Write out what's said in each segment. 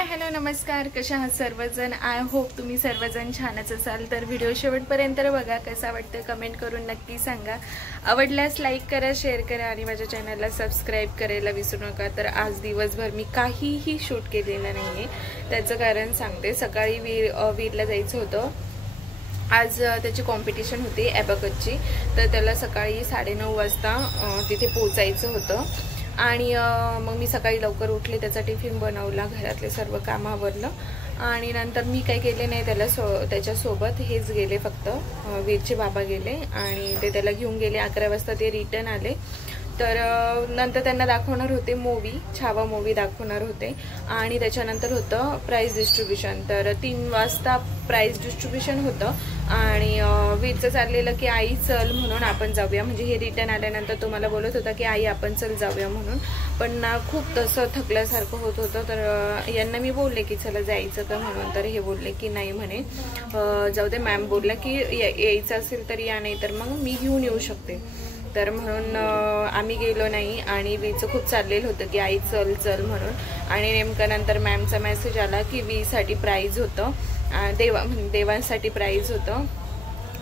Hi hello नमस्कार, कशा आहात सर्वजण। आय होप तुम्ही सर्वजण छानच असाल। तर व्हिडिओ शेवटपर्यंत बघा, कसा वाटतं कमेंट करून नक्की सांगा। आवडल्यास लाईक करा, शेअर करा आणि माझ्या चॅनलला सबस्क्राईब करायला विसरू नका। तर आज दिवसभर मी काहीही शूट केलेलं नाहीये, त्याचं कारण सांगते। सकाळी वीरला जायचं होतं, आज त्याची कॉम्पिटिशन होती ॲबॅकसची, तर त्याला सकाळी 9:30 वाजता तिथे पोहोचायचं होतं। आणि मग मी सकाळी लवकर उठले, त्याचा टिफिन बनवला, घरातले सर्व काम आवरलं आणि नंतर मी काही केले नाही। त्याच्यासोबत हेच गेले, फक्त वीरचे बाबा गेले आणि ते त्याला घेऊन गेले। 11 वाजता ते रिटर्न आले। तर नंतर त्यांना दाखवणार होते मूवी, छावा मूवी दाखवणार होते आणि त्याच्यानंतर होतं प्राइज डिस्ट्रीब्युशन। तर 3 वाजता प्राइज डिस्ट्रीब्युशन होतं आणि वीरचं चाललेलं की आई चल म्हणून आपण जाऊया, म्हणजे हे रिटर्न आल्यानंतर तो मला बोलत होता की आई आपण चल जाऊया म्हणून, पण ना खूप तसं थकल्यासारखं होत होतं। तर यांना मी बोलले की चला जायचं का म्हणून, तर हे बोलले की नाही म्हणे, जाऊ दे। मॅम बोलल्या की यायचं असेल तर या, नाही तर मग मी घेऊन येऊ शकते। तर म्हणून आम्ही गेलो नाही आणि वीचं खूप चाललेलं होतं की आई चल चल म्हणून। आणि नेमकं नंतर मॅमचा मेसेज आला की वीसाठी प्राईज होतं, देवांसाठी प्राईज होतं।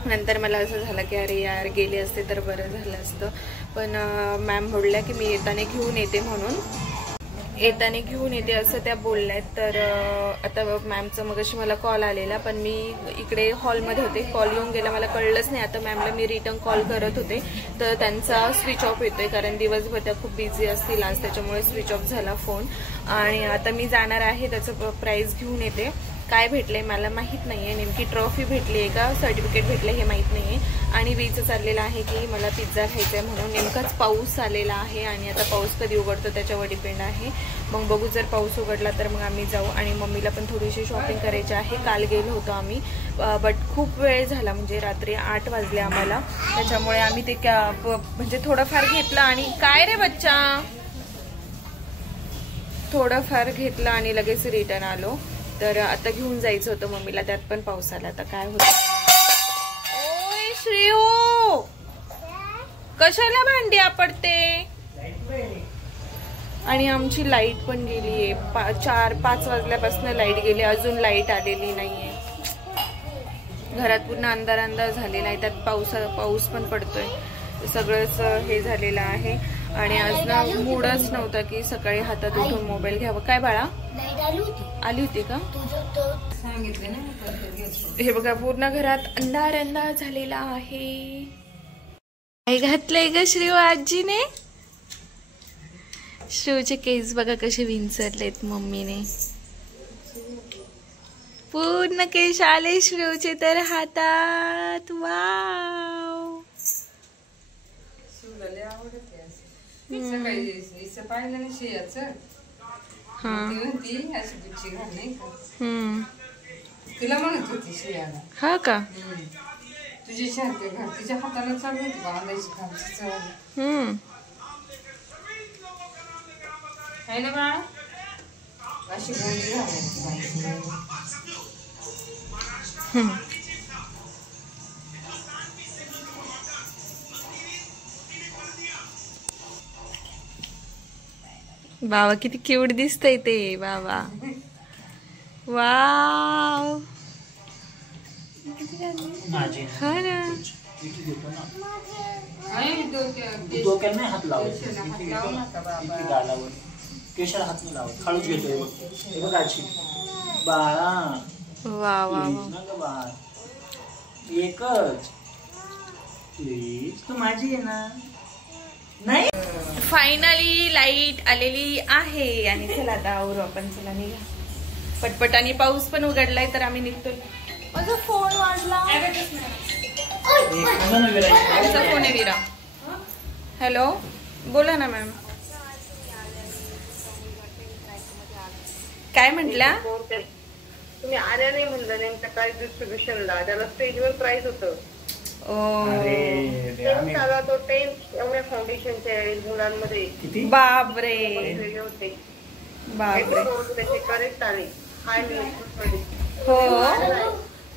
नंतर मला असं झालं की अरे यार, गेले असते तर बरं झालं असतं, पण मॅम बोलल्या की मी येताना घेऊन येते म्हणून, येताना घेऊन येते असं त्या बोलल्यात। तर आता मॅमचा मगाशी मला कॉल आलेला, पण मी इकडे हॉलमध्ये होते, कॉल येऊन गेला, मला कळलंच नाही। आता मॅमला मी रिटर्न कॉल करत होते तर त्यांचा स्विच ऑफ येतोय, कारण दिवसभर त्या खूप बिझी असतील आज, त्याच्यामुळे स्विच ऑफ झाला फोन। आणि आता मी जाणार आहे, त्याचं प्राईज घेऊन येते। काय भेटलंय मला माहीत नाहीये, नेमकी ट्रॉफी भेटली आहे का सर्टिफिकेट भेटले हे माहीत नाहीये। आणि वीचं चाललेलं आहे की मला पिझ्झा खायचा आहे म्हणून। नेमकाच पाऊस आलेला आहे आणि आता पाऊस कधी उघडतो त्याच्यावर डिपेंड आहे। मग बघू, जर पाऊस उघडला तर मग आम्ही जाऊ। आणि मम्मीला पण थोडीशी शॉपिंग करायची आहे। काल गेलो होतो आम्ही, बट खूप वेळ झाला, म्हणजे रात्री 8 वाजले आम्हाला, त्याच्यामुळे आम्ही ते म्हणजे थोडंफार घेतलं आणि काय रे बच्चा, थोडंफार घेतलं आणि लगेच रिटर्न आलो। तर आता घेऊन जायचं होतं मम्मीला, त्यात पण पाऊस आला। आता काय होतं, ओय श्रेयो कशाला भांडी आपटते। आणि आमची लाईट पण गेली आहे, 4-5 वाजल्यापासून लाईट गेली, अजून लाईट आलेली नाहीये। घरात पूर्ण अंधार अंधार झालेला आहे, त्यात पाऊस पण पडतोय, सगळंच हे झालेलं आहे। आणि आज ना मूडच नव्हता की सकाळी हातात उठून मोबाईल घ्यावा। काय बाळा, आली होती का? सांगितले ना। हे बघा, पूर्ण घरात अंधार अंधार झालेला आहे। काय घातलंय ग श्रीव आजीने? श्रीवचे केस बघा कसे विंचरलेत मम्मीने, पूर्ण केस आले श्रीवचे तर हातात। वाव, तुला म्हणत होती शियाला, हा का? तुझी तिच्या हाताला चालू होती बांधायची खालची आहे ना बाळा, अशी गोंडी घालायची। बाबा किती क्यूट दिसतंय ते बाबा। वाव, हा ना, डोक्याला हात लावायचा, गालावर केशाला हात नाही लावत, खाळूच घेतोय हे बघ आजी बाळा। वा वा, बाळ एकच तू माझी आहे ना। नाही, फायनली लाईट आलेली आहे आणि चला आता आवरू आपण, चला निघा पटपट। आणि पाऊस पण उघडलाय तर आम्ही निघतोय। माझा फोन वाजला, माझा फोन आहे वीरा। हॅलो, बोला ना मॅम, काय म्हटल्या? तुम्ही आल्या नाही म्हणलं नेमच्या प्राइज डिस्ट्रीब्युशनला, त्याला स्टेजवर प्राइज होतं। तो 10th एवढ्या फाउंडेशनच्या मुलांमध्ये बापरे, होते, बापरे, त्याचे करेक्ट आले हाय लेवलमध्ये। हो,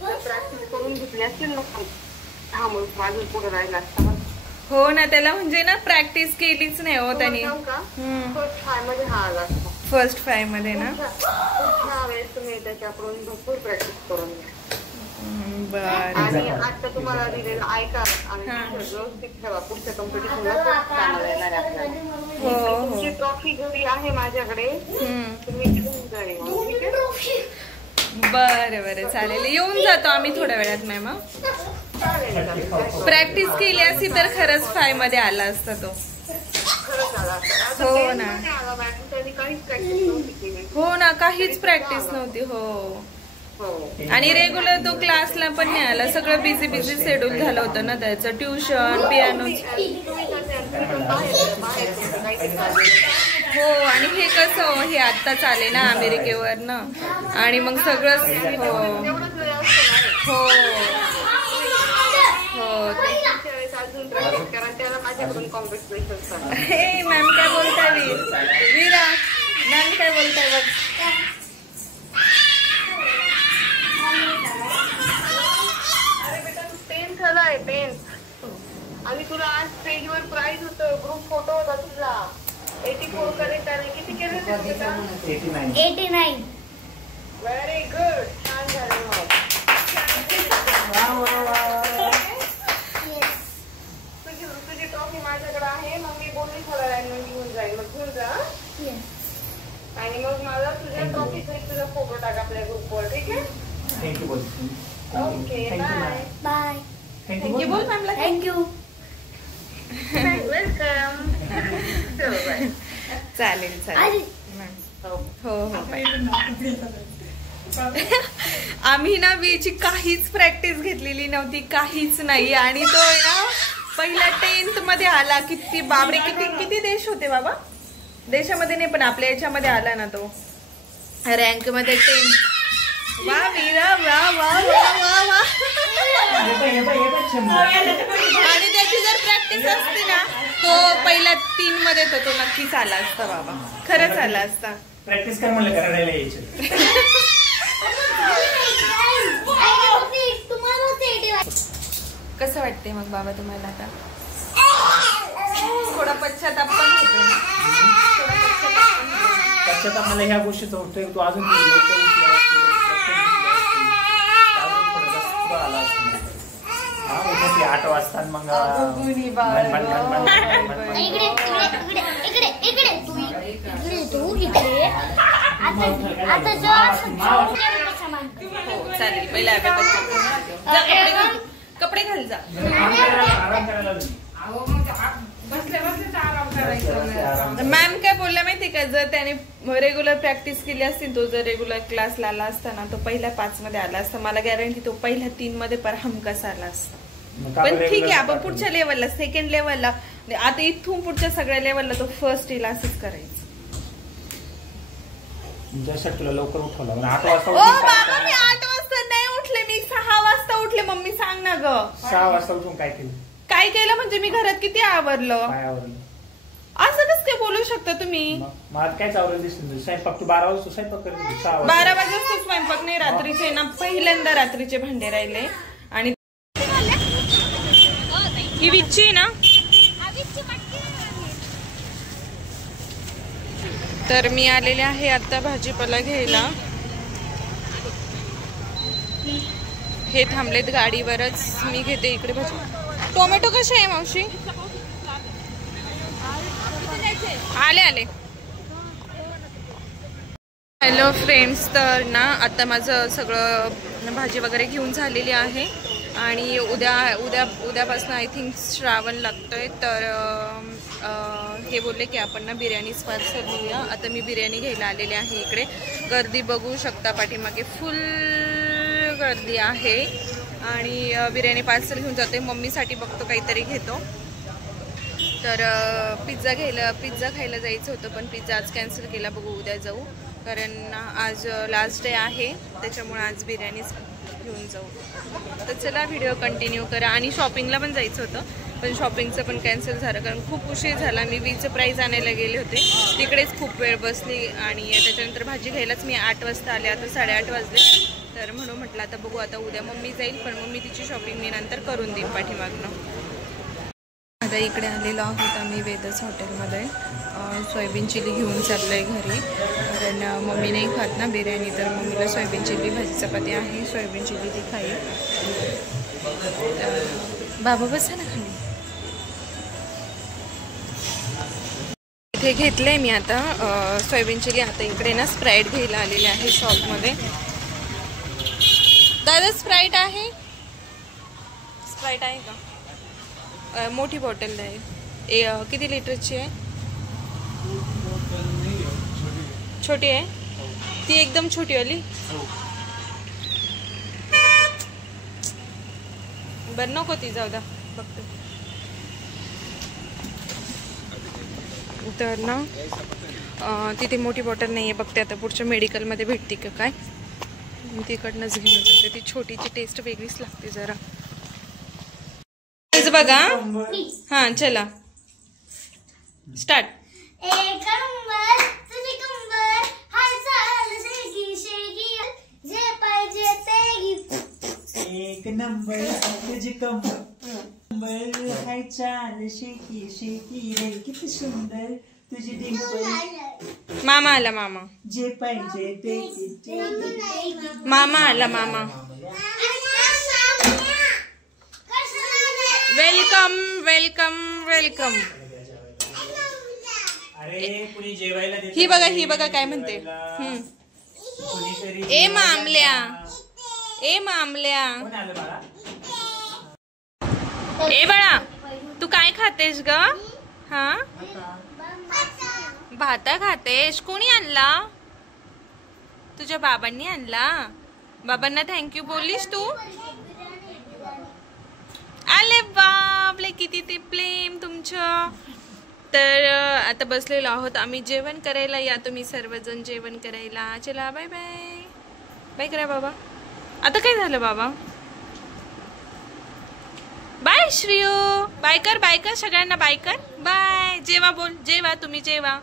प्रॅक्टिस करून घेतली असतील ना, हा मग माझं पुढे राहिला असता। हो ना, त्याला म्हणजे ना प्रॅक्टिस केलीच नाही हो त्यांनी। फर्स्ट फ्राय मध्ये हा आला असता, फर्स्ट फ्राय मध्ये ना, माझ्याकडून भरपूर प्रॅक्टिस करून घ्या. बर. आणि आता तुम्हाला दिलेलं ऐका आणि व्यवस्थित ठेवा. पुढच्या कॉम्पिटिशनला कामाला येणार आपल्याला. तुमची ट्रॉफी घरी आहे माझ्याकडे, तुम्ही घेऊन जाईल. ठीक आहे. बरं बरं चालेल, येऊन जातो आम्ही थोड्या वेळात मॅम. प्रॅक्टिस केली असती तर खरंच फाय मध्ये आला असता तो. हो ना, हो ना, काहीच प्रॅक्टिस नव्हती. हो, आणि रेग्युलर तो क्लासला पण नाही आला. सगळं बिझी बिझी शेड्यूल झालं होतं ना त्याचं, ट्युशन, पियानो. हो, आणि हे कसं हे आत्ताच आले ना अमेरिकेवरनं, आणि मग सगळंच. हो हो हो. हे मॅम काय बोलताय वीरा, मॅम काय बोलताय बघ. पेन आणि तुला आज स्टेजवर प्राइज होतं, ग्रुप फोटो होता तुझा. 84 करेक्ट आले. किती केले होते? 89. व्हेरी गुड, छान झालं. तुझी ट्रॉफी माझ्याकडे आहे. मग मी बोलली थोड्या वेळाने घेऊन जाईल. मग घेऊन जा. आणि मग मला तुझ्या ट्रॉफी तुझा फोटो टाक आपल्या ग्रुपवर. ठीक आहे. Thank you. Okay, bye bye. Thank you बोल मॅमला. थँक्यू. वेलकम. चालेल चालेल. हो हो. आम्ही ना वीची काहीच प्रॅक्टिस घेतलेली नव्हती, काहीच नाही. आणि तो ना पहिला 10th मध्ये आला. किती बाबरे, किती किती देश होते बाबा, देशामध्ये नाही पण आपल्या याच्यामध्ये आला ना तो रँक मध्ये 10th. वा वीरा, वा वा वा वा वा. आणि त्याची जर प्रॅक्टिस असती ना तो पहिल्या 3 मध्ये तो नक्कीच आला असता बाबा, खरंच आला असता. प्रॅक्टिस कर म्हणलं, करायला यायचं. कसं वाटते मग बाबा तुम्हाला आता? थोडा पश्चाताप पण होतो. पश्चाताप मला ह्या गोष्टीचा होतोय, तू अजून लवकर 8 वाजता मग चालेल. पहिला कपडे घाल जा. मॅम काय बोलल्या माहिती का, जर त्याने रेग्युलर प्रॅक्टिस केली असती, तो जर रेग्युलर क्लासला आला असता ना तो पहिल्या 5 मध्ये आला असता. मला गॅरंटी तो पहिल्या 3 मध्ये पर हमखास आला असता. पण ठीक आहे, आपण पुढच्या लेवलला, सेकंड लेवलला, आता इथून पुढच्या सगळ्या लेवलला तो फर्स्ट येईल असंच करायचं. तुला लवकर उठवलं 8 वाजता. ओ बाबा, मी 8 वाजता नाही उठले, मी 6 वाजता उठले. मम्मी सांग ना ग. 6 वाजता उठून काय केलं? काय केलं म्हणजे मी घरात किती आवरलं. काय आवरलं? असं कसं काय बोलू शकता तुम्ही? मला कायच आवरलं दिसलं. स्वयंपाक तू 12 वाजता स्वयंपाक करते. 12 वाजता स्वयंपाक नाही, रात्रीचे ना पहिल्यांदा रात्रीचे भांडे राहिले. आणि ही विच्ची ना, तर मी आलेले आहे आता भाजीपाला घ्यायला. हे थांबलेत गाडीवरच, मी घेते इकडे भाजी. टोमॅटो कसे आहे मावशी? आले आले. हॅलो फ्रेंड्स, तर ना आता माझं सगळं भाजी वगैरे घेऊन झालेली आहे. आणि उद्यापासून आय थिंक श्रावण लागतोय. तर हे बोलले की आपण ना बिर्याणीच पार्सल घेऊया. आता मी बिर्याणी घ्यायला आलेले आहे इकडे. गर्दी बघू शकता, पाठीमागे फुल गर्दी आहे. आणि बिर्याणी पार्सल घेऊन जाते. मम्मीसाठी बघतो काहीतरी घेतो. तर पिझ्झा खायला जायचं होतं, पण पिझ्झा आज कॅन्सल केला. बघू उद्या जाऊ, कारण आज लास्ट डे आहे, त्याच्यामुळे आज बिर्याणीच घेऊन जाऊ. तर चला व्हिडिओ कंटिन्यू करा. आणि शॉपिंगला पण जायचं होतं, पण शॉपिंगचं पण कॅन्सल झालं, कारण खूप उशीर झाला. मी वीचं प्राईज आणायला गेले होते, तिकडेच खूप वेळ बसली. आणि त्याच्यानंतर भाजी घ्यायलाच मी 8 वाजता आले. आता 8:30 वाजले. तर म्हणून म्हटलं आता बघू, आता उद्या मम्मी जाईल, पण मम्मी तिची शॉपिंग मी नंतर करून देईन पाठीमागनं. आता इकडे आलेलो आहोत आम्ही वेदस हॉटेलमध्ये. सोयाबीन चिली घेऊन चाललो आहे घरी, कारण मम्मी नाही खात ना बिर्याणी, तर मम्मीला सोयाबीन चिली भाजी चपाती आहे, सोयाबीन चिली ती खाईल. बाबा बसा ना खाली. इथे घेतलंय मी आता सोयाबीन चिली. आता इकडे ना स्प्राईट घ्यायला आलेले आहे शॉपमध्ये. दादा स्प्राईट आहे? स्प्राईट आहे का? मोठी बॉटल आहे. किती लिटरची आहे? छोटी आहे ती, एकदम छोटी वाली. बरं नको ती, जाऊ द्या फक्त. तर ना तिथे मोठी बॉटल नाही आहे, बघते आता पुढच्या मेडिकलमध्ये भेटते का काय, तिकडनंच घेऊन जाते. ती छोटीची टेस्ट वेगळीच लागते जरा. बघा हां चला स्टार्ट. एक नंबर तुझी कंबर हाय चाल शेकी शेकी रे किती सुंदर तुझी डिंपल. मामा आला मामा. जे पाहिजे ते मामा आला मामा. Welcome welcome welcome. अरे कुणी जेवायला देते. ही बघा काय म्हणते. ए मामल्या, ए मामल्या. ए बाळा तू काय खातेस ग? हा भाता खातेस. कोणी आणला? तुझ्या बाबांनी आणला. बाबांना थँक्यू बोललीस तू? आले बापले किती ते प्रेम तुमचं. तर आता बसलेलो आहोत आम्ही जेवण करायला. या तुम्ही सर्वजण जेवण करायला. चला बाय बाय. बाय करा बाबा. आता काय झालं बाबा? बाय श्रियू. बाय कर सगळ्यांना बाय कर. बाय. जेवा बोल. जेवा तुम्ही जेवा.